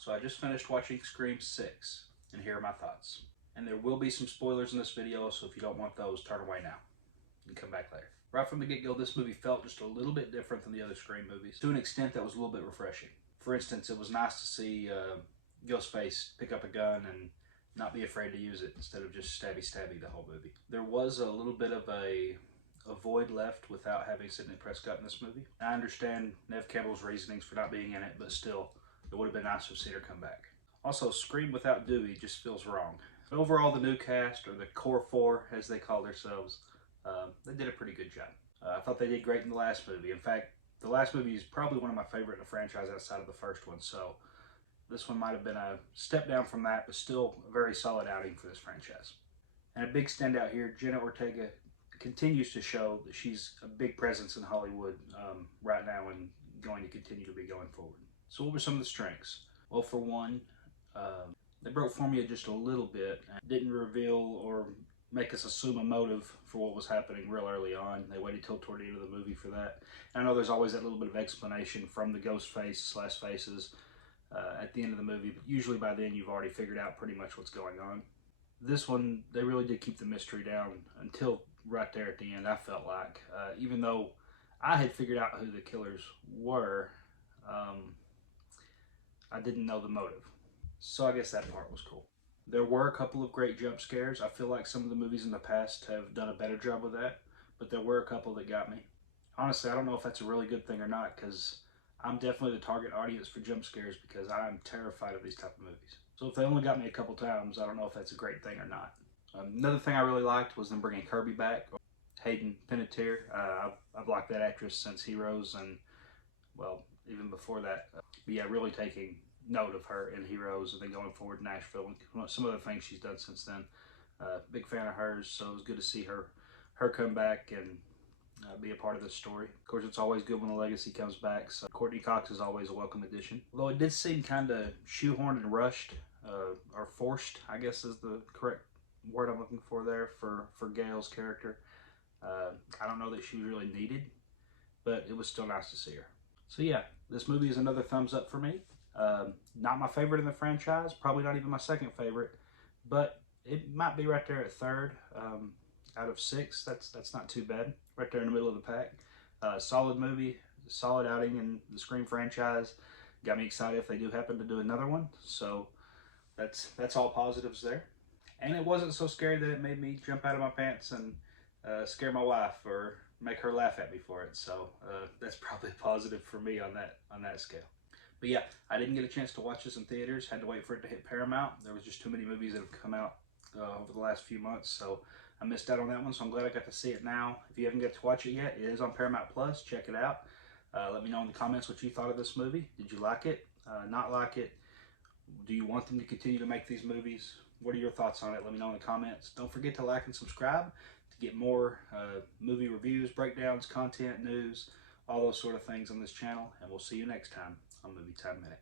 So I just finished watching Scream 6, and here are my thoughts. And there will be some spoilers in this video, so if you don't want those, turn away now and come back later. Right from the get-go, this movie felt just a little bit different than the other Scream movies, to an extent that was a little bit refreshing. For instance, it was nice to see Ghostface pick up a gun and not be afraid to use it instead of just stabby the whole movie. There was a little bit of a void left without having Sidney Prescott in this movie. I understand Neve Campbell's reasonings for not being in it, but still, it would have been nice to have seen her come back. Also, Scream without Dewey just feels wrong. But overall, the new cast, or the core four as they call themselves, they did a pretty good job. I thought they did great in the last movie. In fact, the last movie is probably one of my favorite in the franchise outside of the first one, so this one might have been a step down from that, but still a very solid outing for this franchise. And a big standout here, Jenna Ortega continues to show that she's a big presence in Hollywood right now and going to continue to be going forward. So what were some of the strengths? Well, for one, they broke formula just a little bit and didn't reveal or make us assume a motive for what was happening real early on. They waited till toward the end of the movie for that. And I know there's always that little bit of explanation from the ghost face / faces at the end of the movie, but usually by then you've already figured out pretty much what's going on. This one, they really did keep the mystery down until right there at the end, I felt like. Even though I had figured out who the killers were, I didn't know the motive. So I guess that part was cool. There were a couple of great jump scares. I feel like some of the movies in the past have done a better job with that, but there were a couple that got me. Honestly, I don't know if that's a really good thing or not, because I'm definitely the target audience for jump scares because I'm terrified of these type of movies. So if they only got me a couple times, I don't know if that's a great thing or not. Another thing I really liked was them bringing Kirby back, Hayden Panettiere. I've liked that actress since Heroes and, well, even before that. But yeah, really taking note of her in Heroes and then going forward in Nashville and some other things she's done since then. Big fan of hers, so it was good to see her come back and be a part of this story. Of course, it's always good when the legacy comes back, so Courtney Cox is always a welcome addition. Although it did seem kind of shoehorned and rushed, or forced, I guess is the correct word I'm looking for there for Gail's character. I don't know that she was really needed, but it was still nice to see her. So yeah, this movie is another thumbs up for me. Not my favorite in the franchise, probably not even my second favorite, but it might be right there at third out of 6. That's not too bad. Right there in the middle of the pack. Solid movie, solid outing in the Scream franchise. Got me excited if they do happen to do another one. So that's all positives there. And it wasn't so scary that it made me jump out of my pants and scare my wife or make her laugh at me for it. So that's probably a positive for me on that scale. But yeah, I didn't get a chance to watch this in theaters. Had to wait for it to hit Paramount. There was just too many movies that have come out over the last few months, so I missed out on that one. So I'm glad I got to see it now. If you haven't got to watch it yet, it is on Paramount Plus. Check it out. Let me know in the comments what you thought of this movie. Did you like it? Not like it? Do you want them to continue to make these movies? What are your thoughts on it? Let me know in the comments. Don't forget to like and subscribe to get more movie reviews, breakdowns, content, news, all those sort of things on this channel. And we'll see you next time on Movie Time Minute.